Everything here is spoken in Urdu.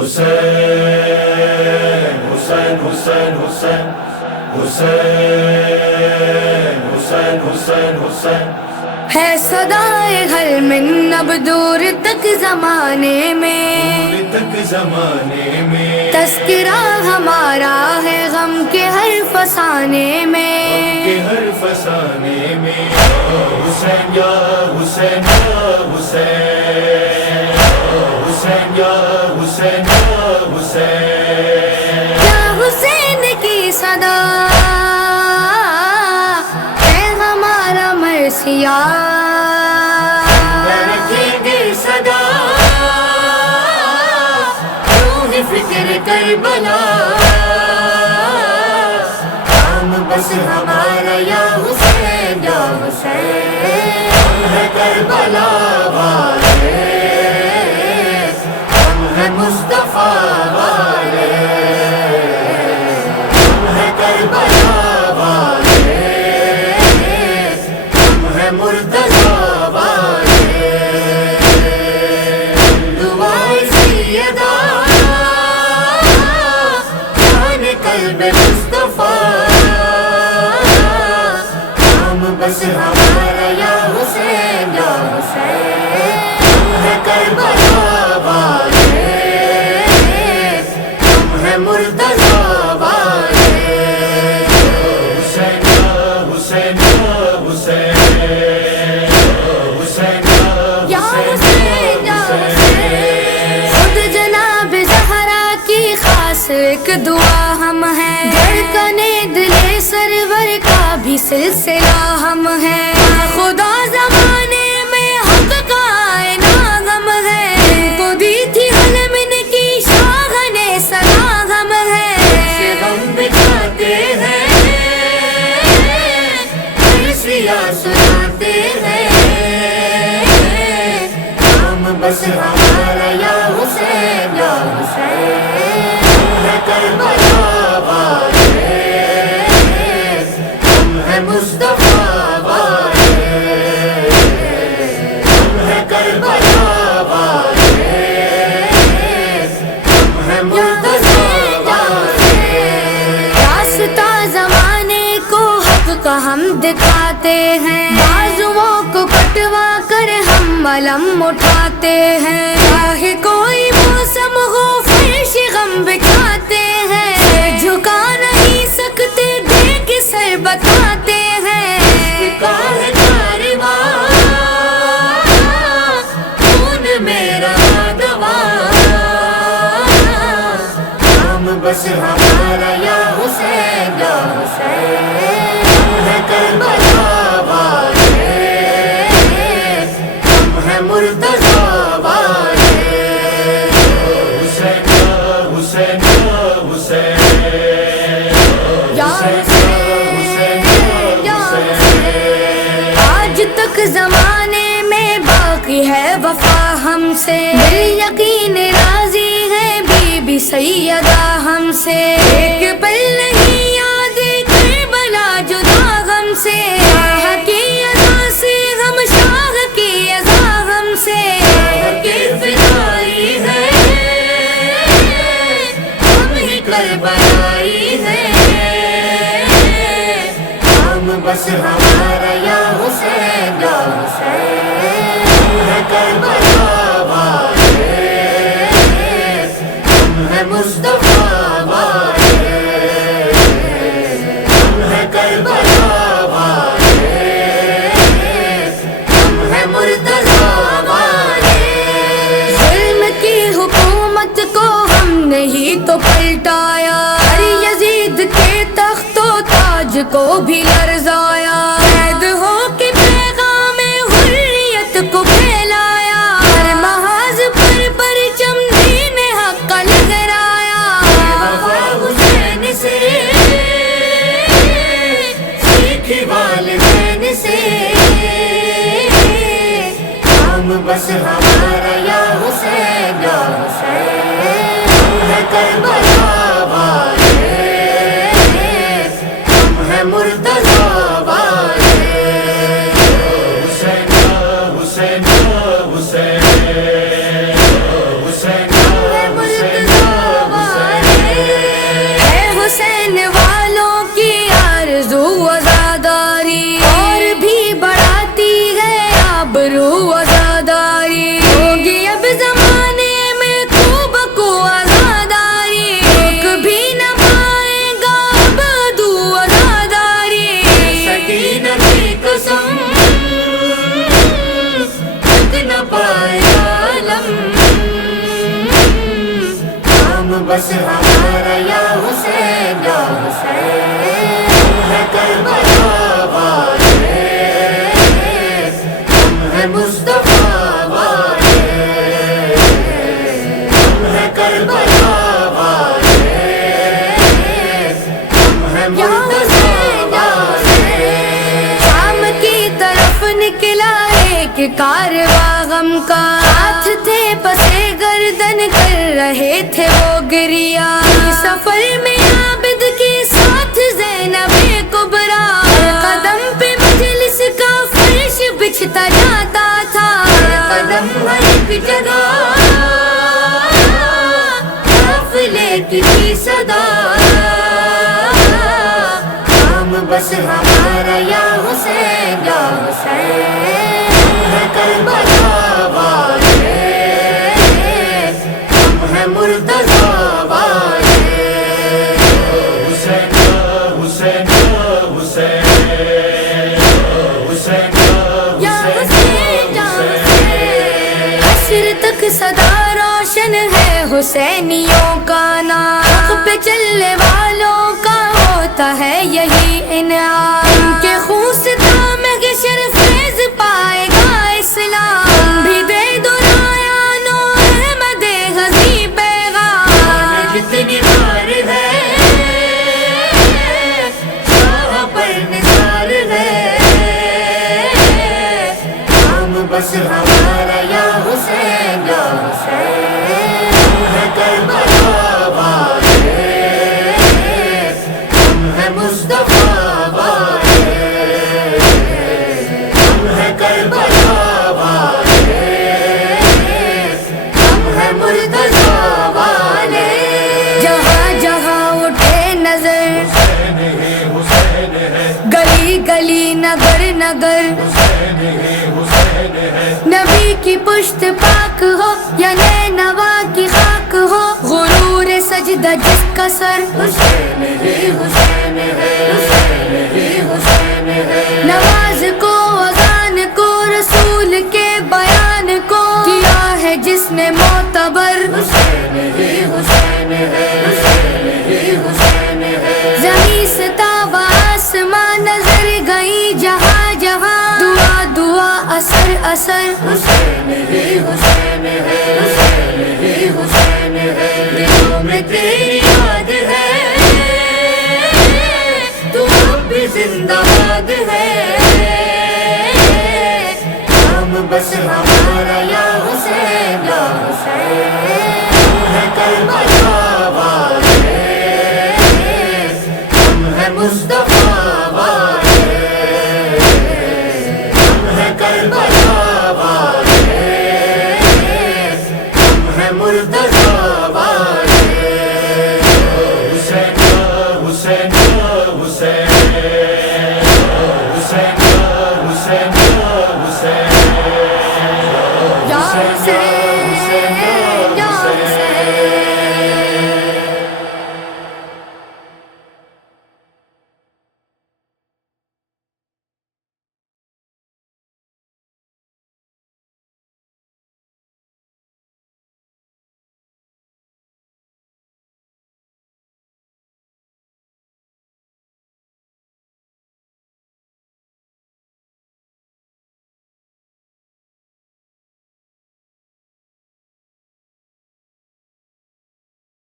حسین حسین حسین حسین حسین حسین حسین حسین ہے صدائے حل من اب دور تک زمانے میں، تک زمانے میں تذکرہ ہمارا ہے غم کے ہر فسانے میں، کے ہر فسانے میں حسین یا حسین یا حسین حسین یا حسین یا حسین یا حسین کی صدا ہے ہمارا مرثیہ، رکھیں گے صدا روح فکر کربلا، ہم بس ہمارا یا حسین یا حسین ہم ہے کربلا والے، ہم ہے مصطفیٰ والے، ہم ہے کربلا والے، ہم ہے مرتضیٰ والے، دعائے سیدہ جان قلب مصطفیٰ، ہم بس ہمارا یا حسین یا حسین ہم ہے کربلا والے، ہم ہے مرتضیٰ والے، حسین یا حسین یا حسین حسین یا حسین یا حسین۔ خود جناب زہرا کی خاص ایک دعا ہم ہیں، دھڑکنے دل سرور کا بھی سلسلہ ہم ہیں، خدا زمانے میں حق کا ناغم ہے، کو دی تھی علم ان کی شاہن سنا ہم ہے، ہم بچاتے ہیں مرثیہ سناتے ہیں، ہم بس ہمارا یا حسین یا حسین ہم ہے کربلا والے، ہم ہے مصطفیٰ والے، ہم ہے کربلا والے، ہم ہے مرتضیٰ والے، راستہ زمانے کو حق کا ہم دکھاتے ہیں، بازوؤں کو کٹوا کر ہم علم اٹھاتے ہیں، چاہے کوئی موسم ہو فرش غم بچھاتے ہیں، جھکا نہیں سکتے دیکھ سر بتاتے ہیں، کاہے کارواں خون میرا دوا، ہم بس ہمارا یا حسین یا حسین ہم ہے کربلا والے، ہم ہے مرتضیٰ والے، حسین یا حسین یا حسین یا حسین یا حسین۔ آج تک زمانے میں باقی ہے وفا ہم سے، یقین راضی ہے بی بی سیدہ ہم سے، ایک پل نہیں یاد کربلا جدا ہم سے، شاہ کی ادا سے ہم شاہ کی ادا ہم سے، کی فدائی ہے ہم ہی کربلائی ہے، ہم بس ہمارا یا حسین یا حسین ہم ہے کربلا والے، ہم ہے مصطفیٰ والے، ہم ہے کربلا والے، ہم ہے مرتضیٰ والے، ظلم کی حکومت کو ہم نے ہی تو پلٹایا، ہر یزید کے تخت و تاج کو بھی لرزایا، قید ہو کے پیغام حریت کو پھیلایا، ہر محاذ پر پرچم دین حق کا لہرایا، وفا حسین سے سیکھی والدین سے، ہم بس ہمارا یا حسین یا حسین ہم ہے کربلا والے، ہم ہے مرتضیٰ والے، حسین یا حسین یا حسین حسین یا حسین ایک کارواں غم کا، ہاتھ تھے پسے گردن کر رہے تھے وہ گریا، سفر میں عابد کے ساتھ زینب کبریٰ، قدم پہ مجلس کا فرش بچھتا جاتا تھا، قدم ہر ایک جگہ قافلے کی تھی صدا، نام بس ہمارا یا حسین یا حسین، ہے کربلا والے، ہم ہیں مرتضی والے، حسین حسین حسین حسین یا حسین یا حسین، حشر تک صدا روشن ہے حسینیوں کا نام، حق پہ چلنے والوں کا ہوتا ہے یہی انعام، ان کے خون سے تھام کے شرفیز پائے گا اسلام، بھی دے دو رایانو احمد غزی پیغام، جتنی بار ہے شاہ پر نثار ہے، نام بس ہمارا یا حسین یا حسین، ہے کربلا والے، ہم ہیں مصطفیٰ والے، ہم ہیں کربلا والے، ہم ہیں مرتضی والے، جہاں جہاں اٹھے نظر گلی گلی نگر نگر، نبی کی پشت پاک ہو یا نینوا کی خاک ہو، غرور سجدہ جس کا سر حسین ہی حسین ہے، حسین ہی حسین ہے، نماز کو اذان کو رسول کے بیان کو کیا ہے جس نے معتبر، حسین ہی حسین ہے، حسین ہی حسین ہے، زمین سے تاب آسمان نظر گئی جہاں جہاں، دعا دعا اثر اثر، حسین